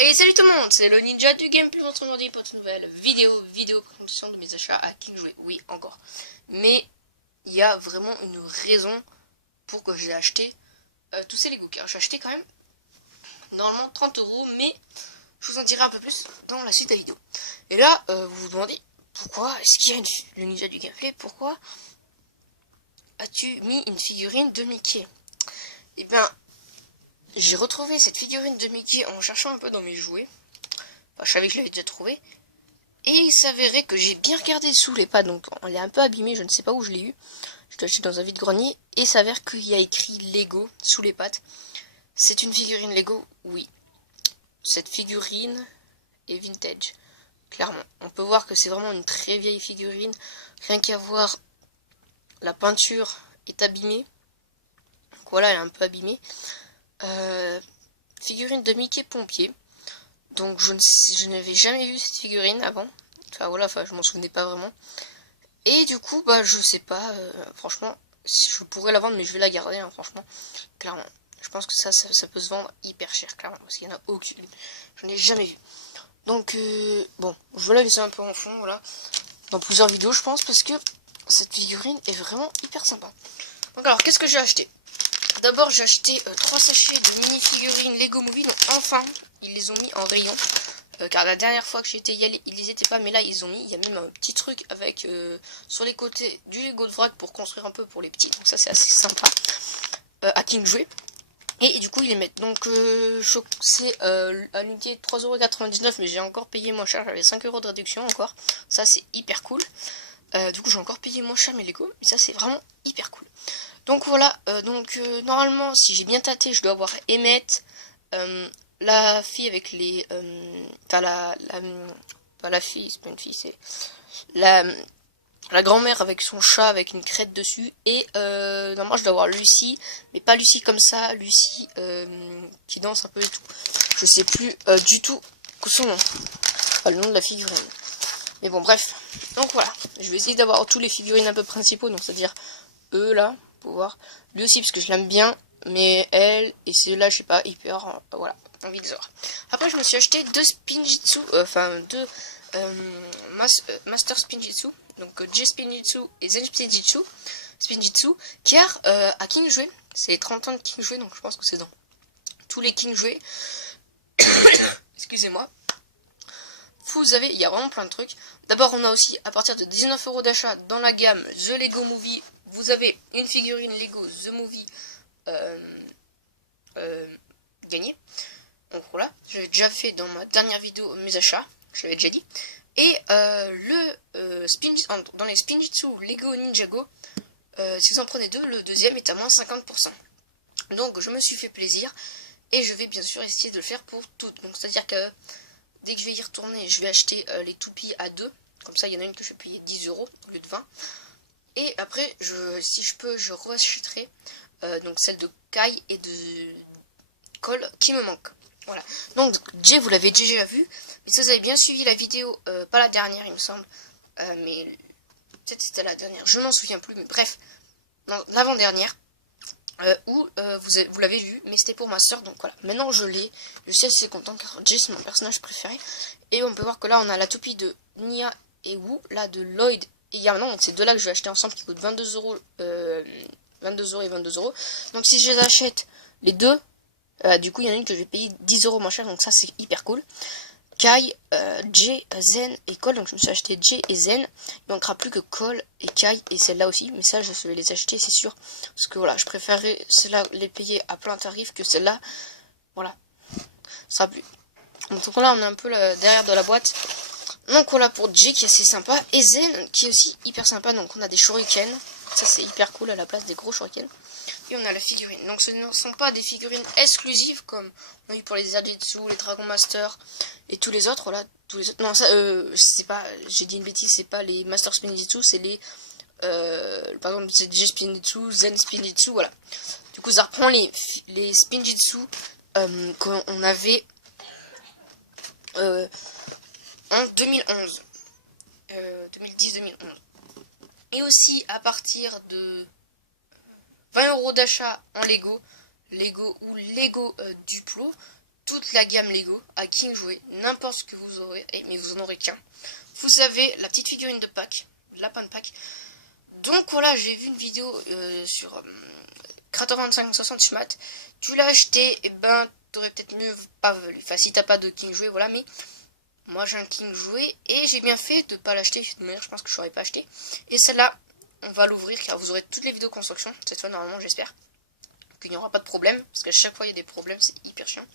Et salut tout le monde, c'est le ninja du gameplay aujourd'hui pour une nouvelle vidéo présentation de mes achats à Kingsway. Oui, encore. Mais il y a vraiment une raison pour que j'ai acheté tous ces Lego. Car j'ai acheté quand même normalement 30 €, mais je vous en dirai un peu plus dans la suite de la vidéo. Et là, vous vous demandez pourquoi est-ce qu'il y a le ninja du gameplay, pourquoi as-tu mis une figurine de Mickey? Eh bien, j'ai retrouvé cette figurine de Mickey en cherchant un peu dans mes jouets. Enfin, je savais que je l'avais déjà trouvé. Et il s'avérait que j'ai bien regardé sous les pattes, donc on est un peu abîmé, je ne sais pas où je l'ai eu. Je l'ai acheté dans un vide-grenier, et il s'avère qu'il y a écrit Lego sous les pattes. C'est une figurine Lego, oui. Cette figurine est vintage, clairement. On peut voir que c'est vraiment une très vieille figurine. Rien qu'à voir, la peinture est abîmée. Donc voilà, elle est un peu abîmée. Figurine de Mickey Pompier. Donc je n'avais jamais vu cette figurine avant. Enfin voilà, je m'en souvenais pas vraiment. Et du coup, bah je sais pas, franchement, si je pourrais la vendre, mais je vais la garder, hein, franchement, clairement. Je pense que ça peut se vendre hyper cher, clairement, parce qu'il n'y en a aucune. Je n'ai jamais vu. Donc, bon, je vais la laisser un peu en fond, voilà, dans plusieurs vidéos, je pense, parce que cette figurine est vraiment hyper sympa. Donc alors, qu'est-ce que j'ai acheté? D'abord, j'ai acheté 3 sachets de mini-figurines Lego Movie, donc enfin, ils les ont mis en rayon. Car la dernière fois que j'étais y allé, ils les étaient pas, mais là ils ont mis. Il y a même un petit truc avec sur les côtés du Lego de vrac pour construire un peu pour les petits. Donc ça c'est assez sympa à Kingsway. Et du coup ils les mettent. Donc c'est à l'unité 3,99 €, mais j'ai encore payé moins cher. J'avais 5 € de réduction encore. Ça c'est hyper cool. Du coup j'ai encore payé moins cher mes Lego, mais ça c'est vraiment hyper cool. Donc voilà, normalement si j'ai bien tâté, je dois avoir Emmett, la fille avec les... Enfin pas la fille, c'est pas une fille, c'est... La, la grand-mère avec son chat avec une crête dessus. Et normalement je dois avoir Lucie, mais pas Lucie comme ça, Lucie qui danse un peu et tout. Je sais plus du tout son nom. Enfin, le nom de la figurine. Mais bon bref. Donc voilà. Je vais essayer d'avoir tous les figurines un peu principaux, donc c'est-à-dire eux là, pour voir. Lui aussi parce que je l'aime bien. Mais elle, et celle-là, je sais pas, hyper, voilà, envie de voir. Après, je me suis acheté deux Spinjitzu, enfin, deux Master Spinjitzu, donc J Spinjitzu et Zen Spinjitzu, car à Kingsway, c'est les 30 ans de Kingsway, donc je pense que c'est dans tous les Kingsway. Excusez-moi. Vous avez, il y a vraiment plein de trucs. D'abord, on a aussi, à partir de 19 € d'achat dans la gamme The Lego Movie, vous avez une figurine Lego The Movie gagnée. Donc voilà, j'avais déjà fait dans ma dernière vidéo mes achats, je l'avais déjà dit. Et dans les Spinjitzu Lego Ninjago, si vous en prenez deux, le deuxième est à moins 50%. Donc je me suis fait plaisir et je vais bien sûr essayer de le faire pour toutes. Donc c'est-à-dire que dès que je vais y retourner, je vais acheter les toupies à deux. Comme ça, il y en a une que je vais payer 10 € au lieu de 20. Et après, si je peux, je rachèterai donc celle de Kai et de Cole qui me manque. Voilà. Donc Jay, vous l'avez déjà vu. Mais si vous avez bien suivi la vidéo, pas la dernière, il me semble. Mais peut-être c'était la dernière. Je m'en souviens plus. Mais bref, l'avant-dernière. Où vous l'avez vu, mais c'était pour ma soeur, donc voilà. Maintenant je l'ai, je suis assez content car Jay c'est mon personnage préféré. Et on peut voir que là on a la toupie de Nia et Wu, là de Lloyd et Yamanon, donc c'est deux là que je vais acheter ensemble qui coûtent 22 €, 22 € et 22 €. Donc si je les achète les deux, du coup il y en a une que je vais payer 10 € moins cher, donc ça c'est hyper cool. Kai, Jay, Zen et Cole, donc je me suis acheté Jay et Zen. Il manquera plus que Cole et Kai et celle-là aussi, mais ça je vais les acheter c'est sûr, parce que voilà, je préférerais celle-là les payer à plein tarif que celle-là, voilà, ça sera plus. Donc là on est un peu derrière de la boîte. Donc voilà pour Jay qui est assez sympa, et Zen qui est aussi hyper sympa, donc on a des shurikens, ça c'est hyper cool à la place des gros shurikens. Et on a la figurine. Donc ce ne sont pas des figurines exclusives comme on a eu pour les Zajitsu, les Dragon Master et tous les autres. Voilà, tous les autres. Non, ça, c'est pas. J'ai dit une bêtise, c'est pas les Master Spinjitzu, c'est les. Par exemple, c'est J Spinjitzu, Zen Spinjitzu, voilà. Du coup, ça reprend les Spinjitzu qu'on avait en 2011. 2010-2011. Et aussi à partir de 20 € d'achat en Lego ou Lego Duplo. toute la gamme Lego à King Jouet, n'importe ce que vous aurez, mais vous en aurez qu'un. Vous avez la petite figurine de Pâques, de lapin de Pâques. Donc voilà, j'ai vu une vidéo sur Creator 2560 Schmat. Tu l'as acheté, et ben t'aurais peut-être mieux pas voulu. Enfin, si t'as pas de King Jouet, voilà, mais moi j'ai un King Jouet et j'ai bien fait de pas l'acheter. De manière, je pense que je n'aurais pas acheté. Et celle-là, on va l'ouvrir car vous aurez toutes les vidéos construction. Cette fois, normalement, j'espère qu'il n'y aura pas de problème, parce qu'à chaque fois il y a des problèmes, c'est hyper chiant.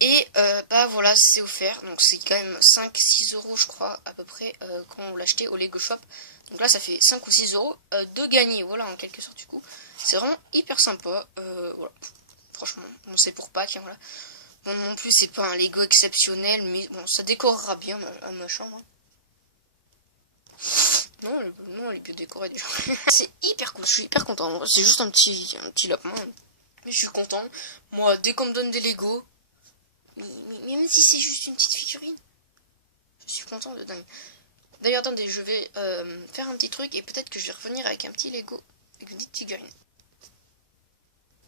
Et bah voilà, c'est offert, donc c'est quand même 5-6 euros je crois à peu près quand on l'achetait au Lego Shop. Donc là ça fait 5 ou 6 euros de gagner, voilà, en quelque sorte du coup. C'est vraiment hyper sympa, voilà. Franchement, bon, c'est pour Pâques, hein, voilà. Bon, non plus c'est pas un Lego exceptionnel, mais bon, ça décorera bien ma chambre. Hein. Non, elle est bien décorée déjà. C'est hyper cool, je suis hyper content. C'est juste un petit lapin, mais je suis content. Moi, dès qu'on me donne des Lego, mais même si c'est juste une petite figurine, je suis content de dingue. D'ailleurs, attendez, je vais faire un petit truc et peut-être que je vais revenir avec un petit Lego, avec une petite figurine.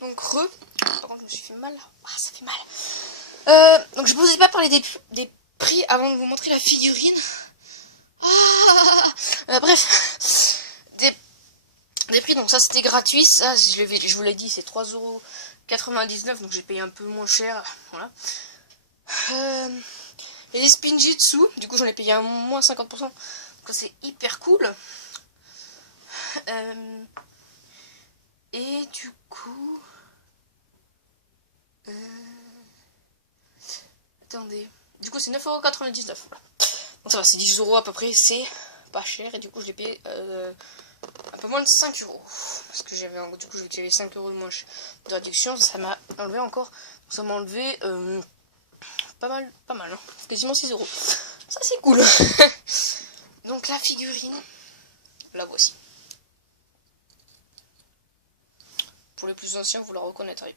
Donc, par contre, je me suis fait mal. Ah, ça fait mal. Donc, je ne vous ai pas parlé des prix avant de vous montrer la figurine. Bref, des prix, donc ça c'était gratuit. Ça, je vous l'ai dit, c'est 3,99 €, donc j'ai payé un peu moins cher. Voilà. Et les Spinjitzu, du coup j'en ai payé un moins 50%, donc c'est hyper cool. Et du coup... attendez, du coup c'est 9,99 €. Voilà. Donc ça va, c'est 10 € à peu près, c'est pas cher, et du coup je l'ai payé un peu moins de 5 €. Parce que du coup j'avais 5 € de moins de réduction, ça m'a enlevé encore, ça m'a enlevé... pas mal, hein. Quasiment 6 €. Ça c'est cool. Donc la figurine, la voici. Pour les plus anciens, vous la reconnaîtrez.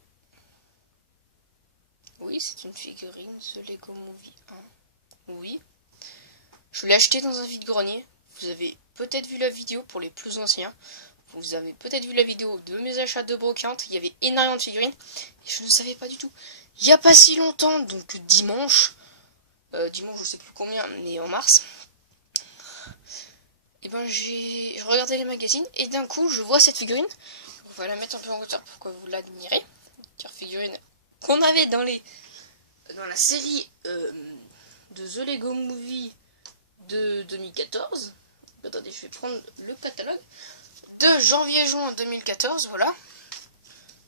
Oui, c'est une figurine, The Lego Movie 1. Oui. Je l'ai acheté dans un vide-grenier. Vous avez peut-être vu la vidéo pour les plus anciens. Vous avez peut-être vu la vidéo de mes achats de brocante. Il y avait énormément de figurines. Et je ne savais pas du tout. Il n'y a pas si longtemps, donc dimanche, je sais plus combien, mais en mars, et ben je regardais les magazines et d'un coup je vois cette figurine. On va la mettre un peu en hauteur pour que vous l'admirez. Car figurine qu'on avait dans la série de The Lego Movie de 2014. Attendez, je vais prendre le catalogue de janvier-juin 2014, voilà.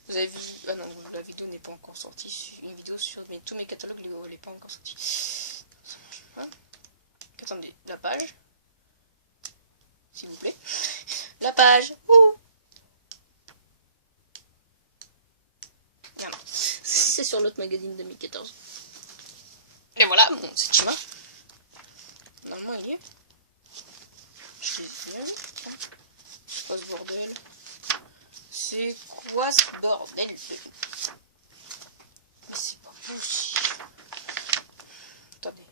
Vous avez vu... Ah non, la vidéo n'est pas encore sortie. Une vidéo sur tous mes catalogues, elle n'est pas encore sortie. Attendez, la page. S'il vous plaît. La page. Ouh. Ah non. C'est sur l'autre magazine 2014. Et voilà, bon, c'est Chima. Normalement, il y est. Je l'ai fait. C'est quoi ce bordel? C'est quoi ce bordel? Mais c'est pas possible. Attendez.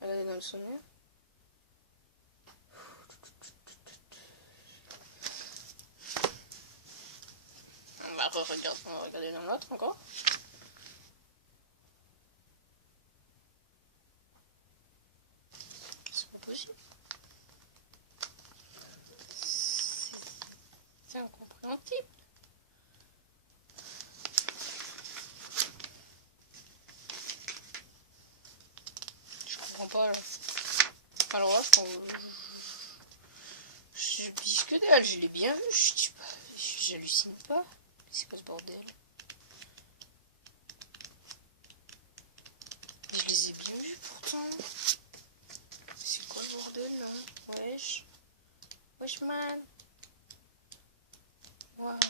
Regardez dans le souvenir. On va regarder dans l'autre encore. C'est pas possible. C'est incompréhensible. Je comprends pas là. Alors là, je pige que dalle, je l'ai bien vu, j'hallucine pas. C'est quoi ce bordel? Je les ai bien vus pourtant. C'est quoi le bordel là? Wesh. Wesh man. What?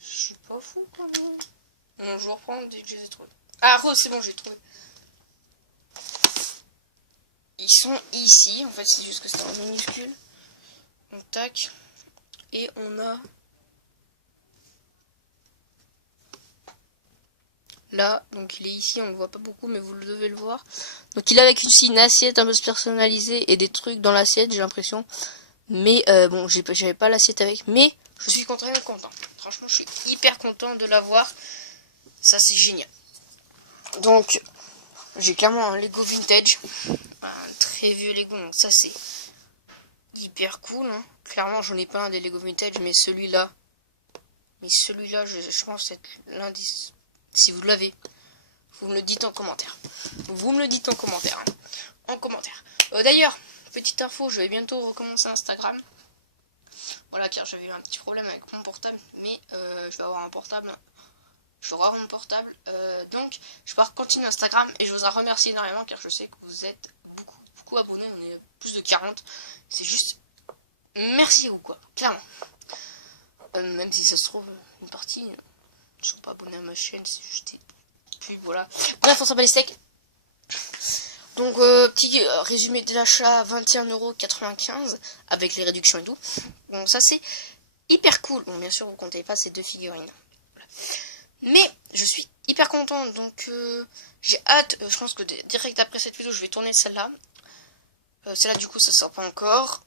Je suis pas fou quand même. Non, je vais reprendre dès que je les ai trouvés. Ah, c'est bon, j'ai trouvé. Ils sont ici, en fait c'est juste que c'est en minuscule. Donc tac. Et on a là, donc il est ici, on le voit pas beaucoup mais vous devez le voir. Donc il est avec aussi une assiette un peu personnalisée et des trucs dans l'assiette, j'ai l'impression. Mais bon, j'avais pas l'assiette avec, mais je suis très content. franchement je suis hyper content de l'avoir. Ça c'est génial. Donc j'ai clairement un Lego vintage, un très vieux Lego, donc ça c'est hyper cool. Hein. Clairement j'en ai pas un des Lego vintage, mais celui-là, je pense être l'un des... Si vous l'avez, vous me le dites en commentaire. Vous me le dites en commentaire. Hein. En commentaire. D'ailleurs, petite info, je vais bientôt recommencer Instagram. Voilà, car j'avais eu un petit problème avec mon portable, mais je vais avoir un portable. Je vais avoir mon portable. Donc, je vais continuer Instagram et je vous en remercie énormément car je sais que vous êtes beaucoup abonnés. On est plus de 40. C'est juste merci à vous, quoi. Clairement. Même si ça se trouve, une partie ne sont pas abonnés à ma chaîne, c'est juste des pubs, voilà. Bref, on s'en bat les steaks. Donc, petit résumé de l'achat, 21,95 € avec les réductions et tout. Donc, ça, c'est hyper cool. Bon, bien sûr, vous comptez pas ces 2 figurines. Voilà. Mais, je suis hyper contente. Donc, j'ai hâte. Je pense que direct après cette vidéo, je vais tourner celle-là. Celle-là, du coup, ça sort pas encore.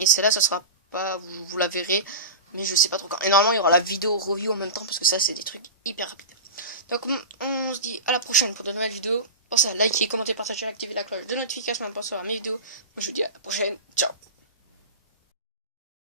Et celle-là, ça sera pas. Vous la verrez. Mais je sais pas trop quand. Et normalement, il y aura la vidéo review en même temps. Parce que ça, c'est des trucs hyper rapides. Donc, on se dit à la prochaine pour de nouvelles vidéos. Pensez à liker, commenter, partager, activer la cloche de notification pour recevoir mes vidéos. Moi, je vous dis à la prochaine. Ciao.